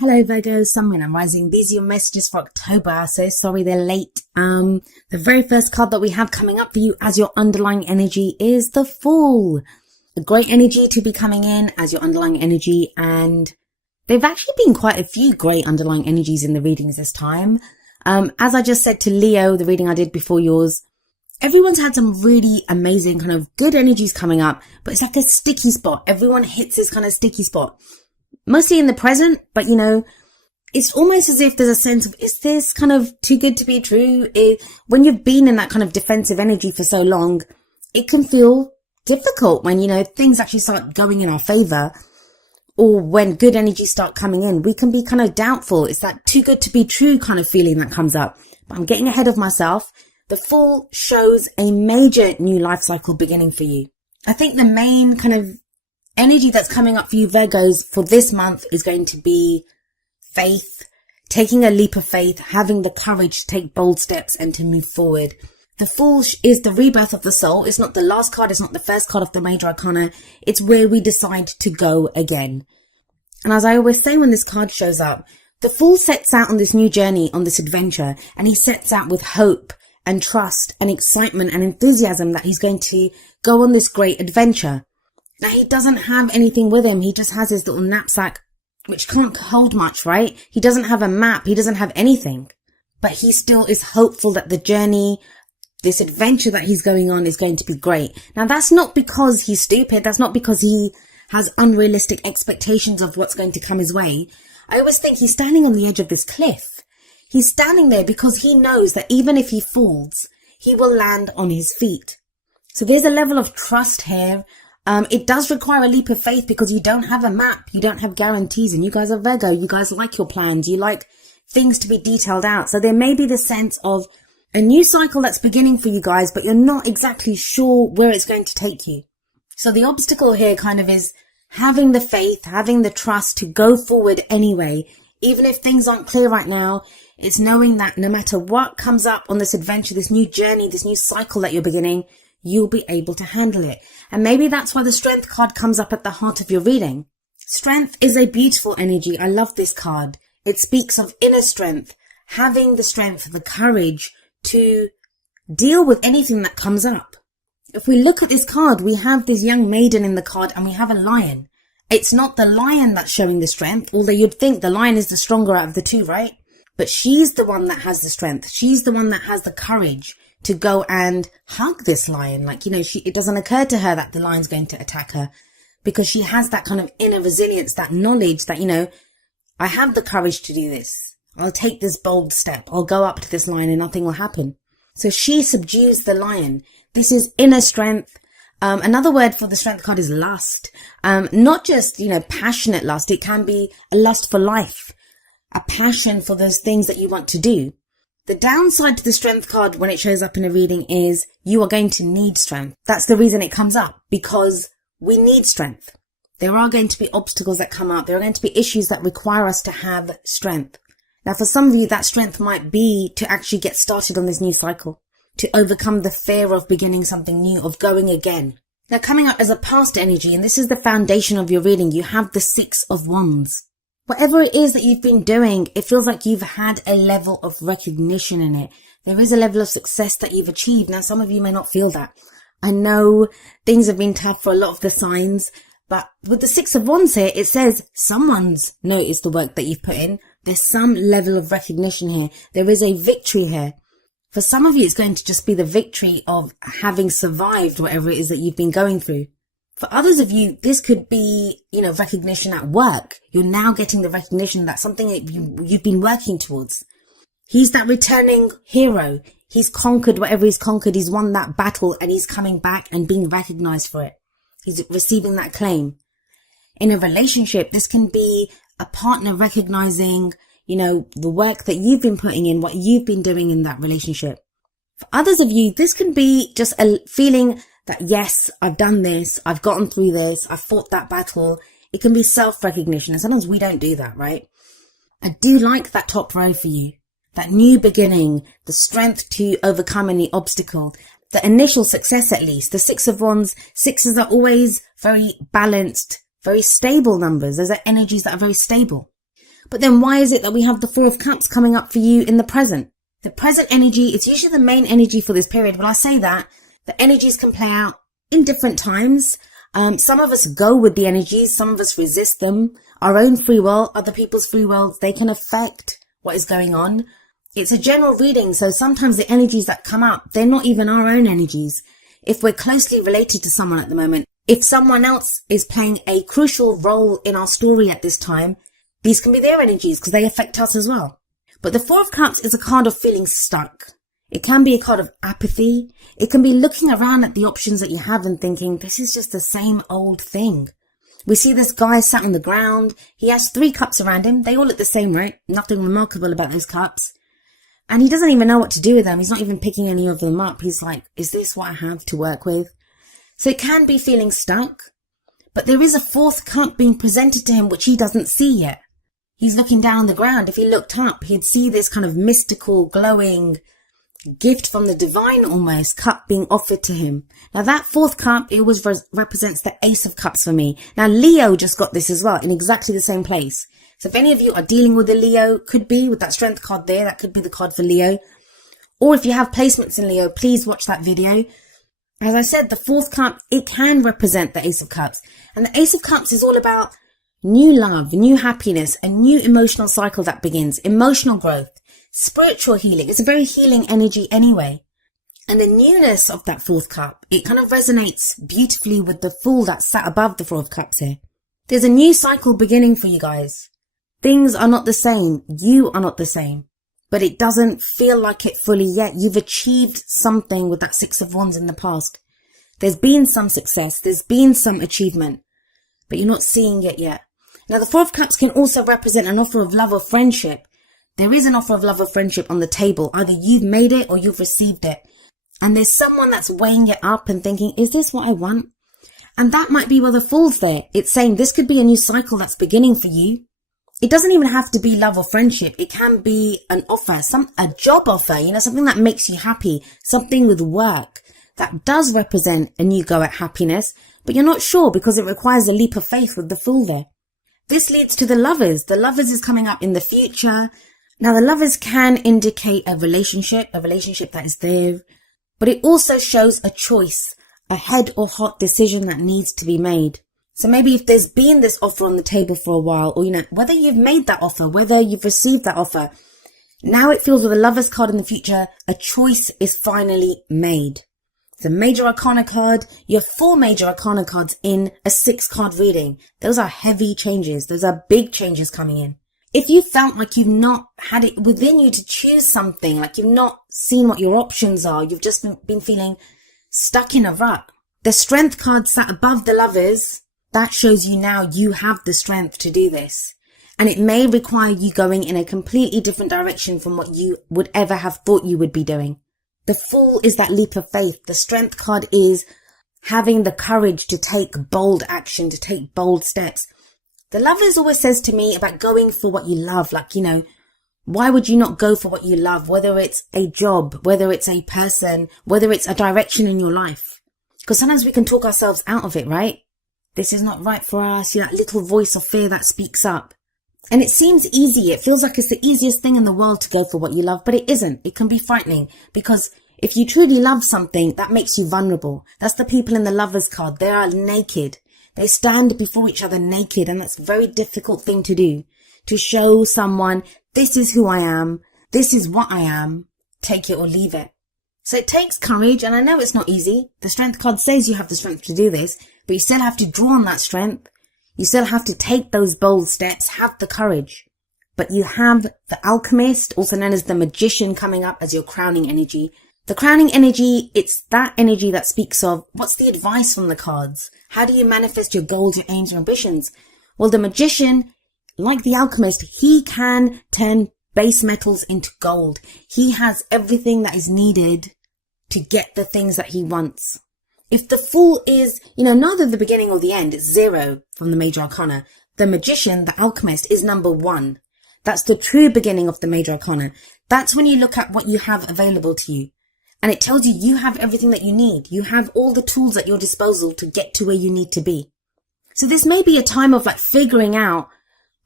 Hello Virgo, Sun, Moon and Rising. These are your messages for October. So sorry they're late. The very first card that we have coming up for you as your underlying energy is the Fool. A great energy to be coming in as your underlying energy, and there've actually been quite a few great underlying energies in the readings this time. As I just said to Leo, the reading I did before yours, everyone's had some really amazing kind of good energies coming up, but it's like a sticky spot. Everyone hits this kind of sticky spot. Mostly in the present, but you know, it's almost as if there's a sense of, is this kind of too good to be true? When you've been in that kind of defensive energy for so long, it can feel difficult when, you know, things actually start going in our favor, or when good energies start coming in, we can be kind of doubtful. It's that too good to be true kind of feeling that comes up. But I'm getting ahead of myself. The Fool shows a major new life cycle beginning for you. I think the main kind of energy that's coming up for you Virgos for this month is going to be faith, taking a leap of faith, having the courage to take bold steps and to move forward. The Fool is the rebirth of the soul. It's not the last card. It's not the first card of the major arcana. It's where we decide to go again. And as I always say when this card shows up, the Fool sets out on this new journey, on this adventure, and he sets out with hope and trust and excitement and enthusiasm that he's going to go on this great adventure. Now, he doesn't have anything with him. He just has his little knapsack, which can't hold much, right? He doesn't have a map. He doesn't have anything. But he still is hopeful that the journey, this adventure that he's going on, is going to be great. Now, that's not because he's stupid. That's not because he has unrealistic expectations of what's going to come his way. I always think he's standing on the edge of this cliff. He's standing there because he knows that even if he falls, he will land on his feet. So there's a level of trust here. It does require a leap of faith because you don't have a map, you don't have guarantees, and you guys are Virgo, you guys like your plans, you like things to be detailed out. So there may be the sense of a new cycle that's beginning for you guys, but you're not exactly sure where it's going to take you. So the obstacle here kind of is having the faith, having the trust to go forward anyway. Even if things aren't clear right now, it's knowing that no matter what comes up on this adventure, this new journey, this new cycle that you're beginning, you'll be able to handle it. And maybe that's why the Strength card comes up at the heart of your reading. Strength is a beautiful energy. I love this card. It speaks of inner strength, having the strength, the courage to deal with anything that comes up. If we look at this card, we have this young maiden in the card and we have a lion. It's not the lion that's showing the strength, although you'd think the lion is the stronger out of the two, right? But she's the one that has the strength. She's the one that has the courage to go and hug this lion. Like, you know, it doesn't occur to her that the lion's going to attack her because she has that kind of inner resilience, that knowledge that, you know, I have the courage to do this. I'll take this bold step. I'll go up to this lion and nothing will happen. So she subdues the lion. This is inner strength. Another word for the Strength card is lust. Not just, you know, passionate lust. It can be a lust for life, a passion for those things that you want to do. The downside to the Strength card when it shows up in a reading is you are going to need strength. That's the reason it comes up, because we need strength. There are going to be obstacles that come up. There are going to be issues that require us to have strength. Now, for some of you, that strength might be to actually get started on this new cycle, to overcome the fear of beginning something new, of going again. Now, coming up as a past energy, and this is the foundation of your reading, you have the Six of Wands. Whatever it is that you've been doing, it feels like you've had a level of recognition in it. There is a level of success that you've achieved. Now, some of you may not feel that. I know things have been tough for a lot of the signs, but with the Six of Wands here, it says someone's noticed the work that you've put in. There's some level of recognition here. There is a victory here. For some of you, it's going to just be the victory of having survived whatever it is that you've been going through. For others of you, this could be, you know, recognition at work. You're now getting the recognition that something that you've been working towards. He's that returning hero. He's conquered whatever he's conquered. He's won that battle and he's coming back and being recognized for it. He's receiving that claim. In a relationship, this can be a partner recognizing, you know, the work that you've been putting in, what you've been doing in that relationship. For others of you, this can be just a feeling that, yes, I've done this, I've gotten through this, I've fought that battle. It can be self-recognition, and sometimes we don't do that, right? I do like that top row for you. That new beginning, the strength to overcome any obstacle, the initial success at least. The Six of Wands, sixes are always very balanced, very stable numbers. Those are energies that are very stable. But then why is it that we have the Four of Cups coming up for you in the present? The present energy, it's usually the main energy for this period. When I say that, the energies can play out in different times. Some of us go with the energies, some of us resist them. Our own free will, other people's free will, they can affect what is going on. It's a general reading, so sometimes the energies that come up, they're not even our own energies. If we're closely related to someone at the moment, if someone else is playing a crucial role in our story at this time, these can be their energies because they affect us as well. But the Four of Cups is a card of feeling stuck. It can be a card of apathy. It can be looking around at the options that you have and thinking, this is just the same old thing. We see this guy sat on the ground. He has 3 cups around him. They all look the same, right? Nothing remarkable about those cups. And he doesn't even know what to do with them. He's not even picking any of them up. He's like, is this what I have to work with? So it can be feeling stuck. But there is a 4th cup being presented to him which he doesn't see yet. He's looking down on the ground. If he looked up, he'd see this kind of mystical, glowing gift from the divine almost cup being offered to him. Now that 4th cup, it always represents the Ace of Cups for me. Now Leo just got this as well in exactly the same place. So if any of you are dealing with a Leo, could be with that Strength card there, that could be the card for Leo. Or if you have placements in Leo, please watch that video. As I said, the 4th cup, it can represent the Ace of Cups. And the Ace of Cups is all about new love, new happiness, a new emotional cycle that begins, emotional growth, spiritual healing. It's a very healing energy anyway. And the newness of that 4th cup, it kind of resonates beautifully with the Fool that sat above the 4 of Cups here. There's a new cycle beginning for you guys. Things are not the same. You are not the same. But it doesn't feel like it fully yet. You've achieved something with that 6 of Wands in the past. There's been some success. There's been some achievement. But you're not seeing it yet. Now, the 4 of Cups can also represent an offer of love or friendship. There is an offer of love or friendship on the table. Either you've made it or you've received it. And there's someone that's weighing it up and thinking, is this what I want? And that might be where the Fool's there. It's saying this could be a new cycle that's beginning for you. It doesn't even have to be love or friendship. It can be an offer, a job offer, something that makes you happy, something with work that does represent a new go at happiness, but you're not sure because it requires a leap of faith with the Fool there. This leads to the Lovers. The Lovers is coming up in the future. Now, the Lovers can indicate a relationship that is there, but it also shows a choice, a head or heart decision that needs to be made. So maybe if there's been this offer on the table for a while, or, whether you've made that offer, whether you've received that offer, now it feels with the Lovers card in the future, a choice is finally made. It's a Major Arcana card. You have 4 Major Arcana cards in a 6-card reading. Those are heavy changes. Those are big changes coming in. If you felt like you've not had it within you to choose something, like you've not seen what your options are, you've just been feeling stuck in a rut. The Strength card sat above the Lovers. That shows you now you have the strength to do this. And it may require you going in a completely different direction from what you would ever have thought you would be doing. The Fool is that leap of faith. The Strength card is having the courage to take bold action, to take bold steps. The Lovers always says to me about going for what you love. Like, why would you not go for what you love? Whether it's a job, whether it's a person, whether it's a direction in your life. Because sometimes we can talk ourselves out of it, right? This is not right for us. That little voice of fear that speaks up. And it seems easy. It feels like it's the easiest thing in the world to go for what you love, but it isn't. It can be frightening because if you truly love something, that makes you vulnerable. That's the people in the Lovers card. They are naked. They stand before each other naked, and that's a very difficult thing to do. To show someone, this is who I am. This is what I am. Take it or leave it. So it takes courage, and I know it's not easy. The Strength card says you have the strength to do this, but you still have to draw on that strength. You still have to take those bold steps, have the courage. But you have the Alchemist, also known as the Magician, coming up as your crowning energy. The crowning energy, it's that energy that speaks of what's the advice from the cards? How do you manifest your goals, your aims, your ambitions? Well, the Magician, like the Alchemist, he can turn base metals into gold. He has everything that is needed to get the things that he wants. If the Fool is, neither the beginning or the end, it's 0 from the Major Arcana. The Magician, the Alchemist, is number 1. That's the true beginning of the Major Arcana. That's when you look at what you have available to you. And it tells you you have everything that you need. You have all the tools at your disposal to get to where you need to be. So this may be a time of figuring out,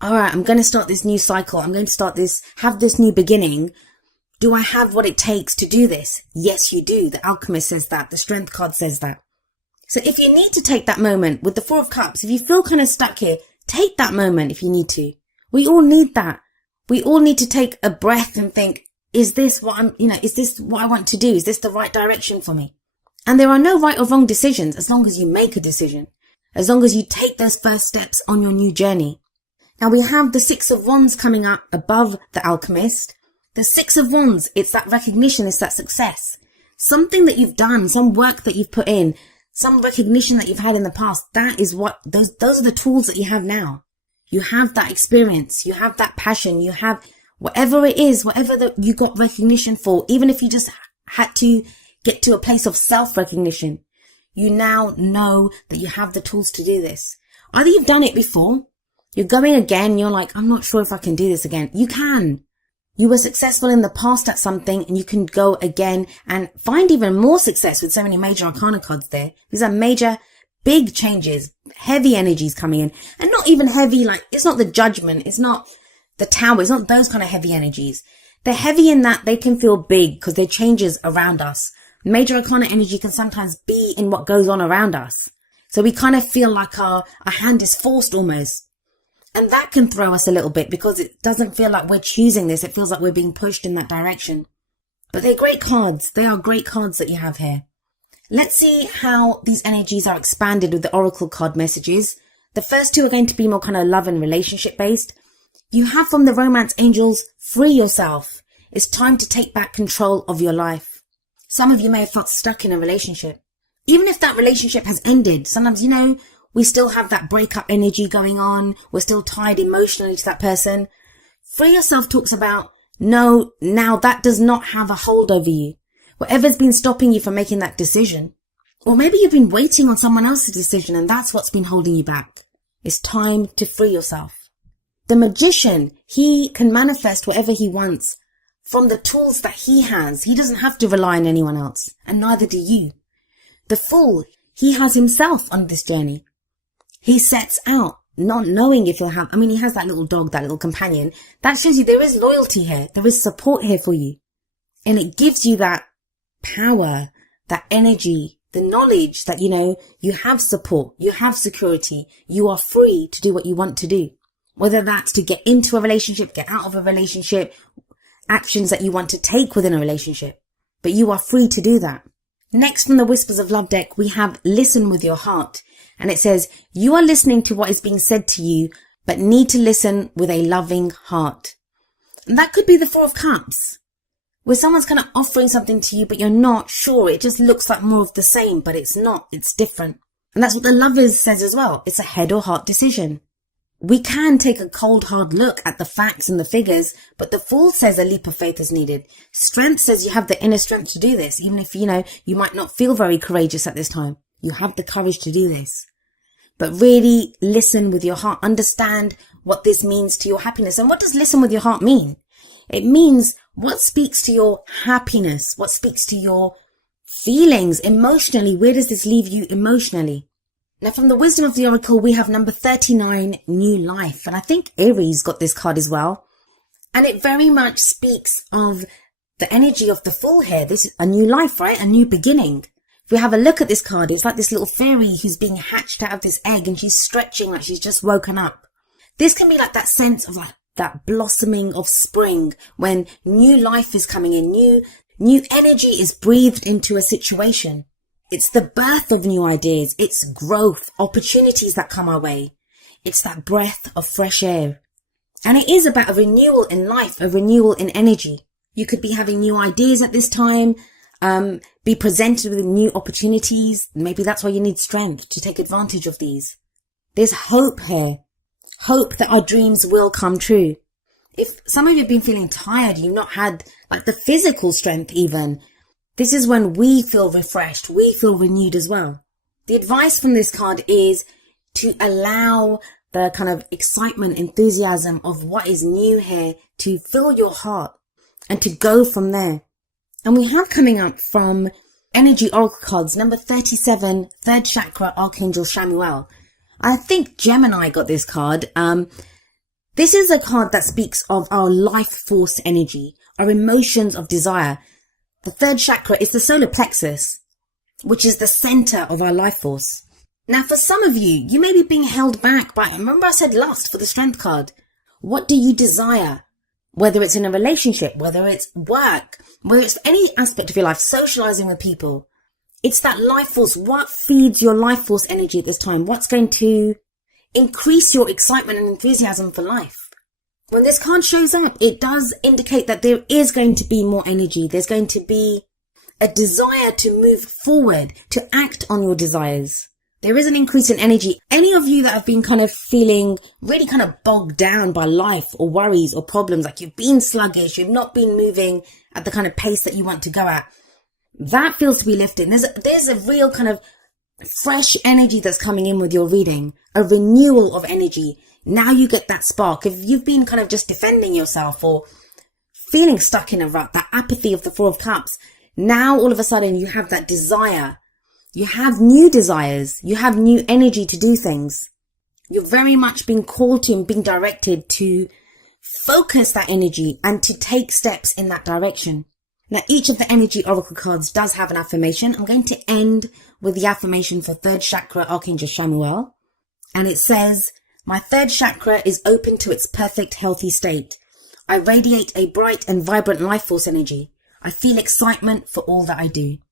all right, I'm going to start this new cycle. I'm going to have this new beginning. Do I have what it takes to do this? Yes, you do. The Alchemist says that. The Strength card says that. So if you need to take that moment with the Four of Cups, if you feel kind of stuck here, take that moment if you need to. We all need that. We all need to take a breath and think, is this what is this what I want to do? Is this the right direction for me? And there are no right or wrong decisions as long as you make a decision, as long as you take those first steps on your new journey. Now we have the Six of Wands coming up above the Alchemist. The Six of Wands, it's that recognition, it's that success. Something that you've done, some work that you've put in, some recognition that you've had in the past. That is what, those are the tools that you have now. You have that experience, you have that passion, you have whatever it is, whatever that you got recognition for, even if you just had to get to a place of self-recognition, you now know that you have the tools to do this. Either you've done it before, you're going again, you're like, I'm not sure if I can do this again. You can. You were successful in the past at something and you can go again and find even more success with so many major arcana cards there. These are major, big changes, heavy energies coming in, and not even heavy, like it's not the Judgment, it's not the Tower, it's not those kind of heavy energies. They're heavy in that they can feel big because they're changes around us. Major arcana energy can sometimes be in what goes on around us. So we kind of feel like our hand is forced almost. And that can throw us a little bit because it doesn't feel like we're choosing this. It feels like we're being pushed in that direction. But they're great cards. They are great cards that you have here. Let's see how these energies are expanded with the Oracle card messages. The first two are going to be more kind of love and relationship based. You have from the Romance Angels, free yourself. It's time to take back control of your life. Some of you may have felt stuck in a relationship. Even if that relationship has ended, sometimes, we still have that breakup energy going on. We're still tied emotionally to that person. Free yourself talks about, no, now that does not have a hold over you. Whatever's been stopping you from making that decision. Or maybe you've been waiting on someone else's decision and that's what's been holding you back. It's time to free yourself. The Magician, he can manifest whatever he wants from the tools that he has. He doesn't have to rely on anyone else, and neither do you. The Fool, he has himself on this journey. He sets out not knowing if he'll have, he has that little dog, that little companion. That shows you there is loyalty here. There is support here for you. And it gives you that power, that energy, the knowledge that, you have support, you have security, you are free to do what you want to do. Whether that's to get into a relationship, get out of a relationship, actions that you want to take within a relationship. But you are free to do that. Next from the Whispers of Love deck, we have Listen with Your Heart. And it says, you are listening to what is being said to you, but need to listen with a loving heart. And that could be the Four of Cups, where someone's kind of offering something to you, but you're not sure. It just looks like more of the same, but it's not. It's different. And that's what the Lovers says as well. It's a head or heart decision. We can take a cold, hard look at the facts and the figures, but the Fool says a leap of faith is needed. Strength says you have the inner strength to do this, even if, you might not feel very courageous at this time. You have the courage to do this. But really listen with your heart. Understand what this means to your happiness. And what does listen with your heart mean? It means what speaks to your happiness, what speaks to your feelings emotionally. Where does this leave you emotionally? Now, from the Wisdom of the Oracle, we have number 39, New Life. And I think Aries got this card as well. And it very much speaks of the energy of the Fool here. This is a new life, right? A new beginning. If we have a look at this card, it's like this little fairy who's being hatched out of this egg and she's stretching like she's just woken up. This can be like that sense of like that blossoming of spring when new life is coming in, new energy is breathed into a situation. It's the birth of new ideas. It's growth, opportunities that come our way. It's that breath of fresh air. And it is about a renewal in life, a renewal in energy. You could be having new ideas at this time, be presented with new opportunities. Maybe that's why you need strength to take advantage of these. There's hope here. Hope that our dreams will come true. If some of you have been feeling tired, you've not had like the physical strength even, this is when we feel refreshed. We feel renewed as well. The advice from this card is to allow the kind of excitement, enthusiasm of what is new here to fill your heart and to go from there. And we have coming up from Energy Oracle cards, number 37, third chakra, Archangel Shamuel. I think Gemini got this card. This is a card that speaks of our life force energy, our emotions of desire. The third chakra is the solar plexus, which is the center of our life force. Now, for some of you, you may be being held back by, remember I said lust for the strength card. What do you desire? Whether it's in a relationship, whether it's work, whether it's any aspect of your life, socializing with people. It's that life force. What feeds your life force energy at this time? What's going to increase your excitement and enthusiasm for life? When this card shows up, it does indicate that there is going to be more energy. There's going to be a desire to move forward, to act on your desires. There is an increase in energy. Any of you that have been kind of feeling really kind of bogged down by life or worries or problems, like you've been sluggish, you've not been moving at the kind of pace that you want to go at, that feels to be lifted. There's a real kind of fresh energy that's coming in with your reading, a renewal of energy. Now you get that spark. If you've been kind of just defending yourself or feeling stuck in a rut, that apathy of the Four of Cups, now all of a sudden you have that desire. You have new desires. You have new energy to do things. You're very much being called to and being directed to focus that energy and to take steps in that direction. Now, each of the energy oracle cards does have an affirmation. I'm going to end with the affirmation for third chakra, Archangel Chamuel. And it says, my third chakra is open to its perfect, healthy state. I radiate a bright and vibrant life force energy. I feel excitement for all that I do.